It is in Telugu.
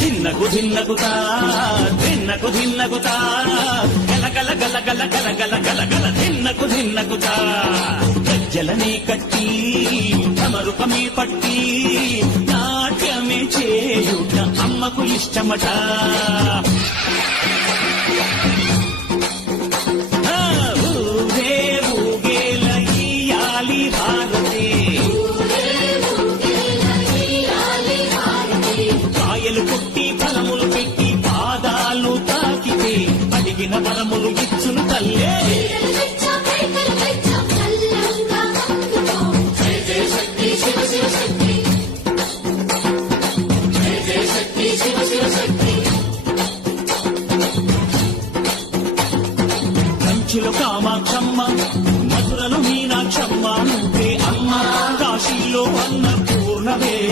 ధిన్నకు ధిన్నకుతా ధిన్నకు ధిన్నకుతా గలగల గలగల గలగల గలగల ధిన్నకు ధిన్నకుతా గజ్జలనే కట్టి తమరుపమే పట్టి. నాట్యమే చేయుట అమ్మకు ఇష్టమట. హారతి కాయలు కొట్టి ఫలములు పెట్టి పాదాలు తాకితే అడిగిన ఫలములు ఇచ్చును తల్లే. కంచిలో కామాక్షమ్మ una vez.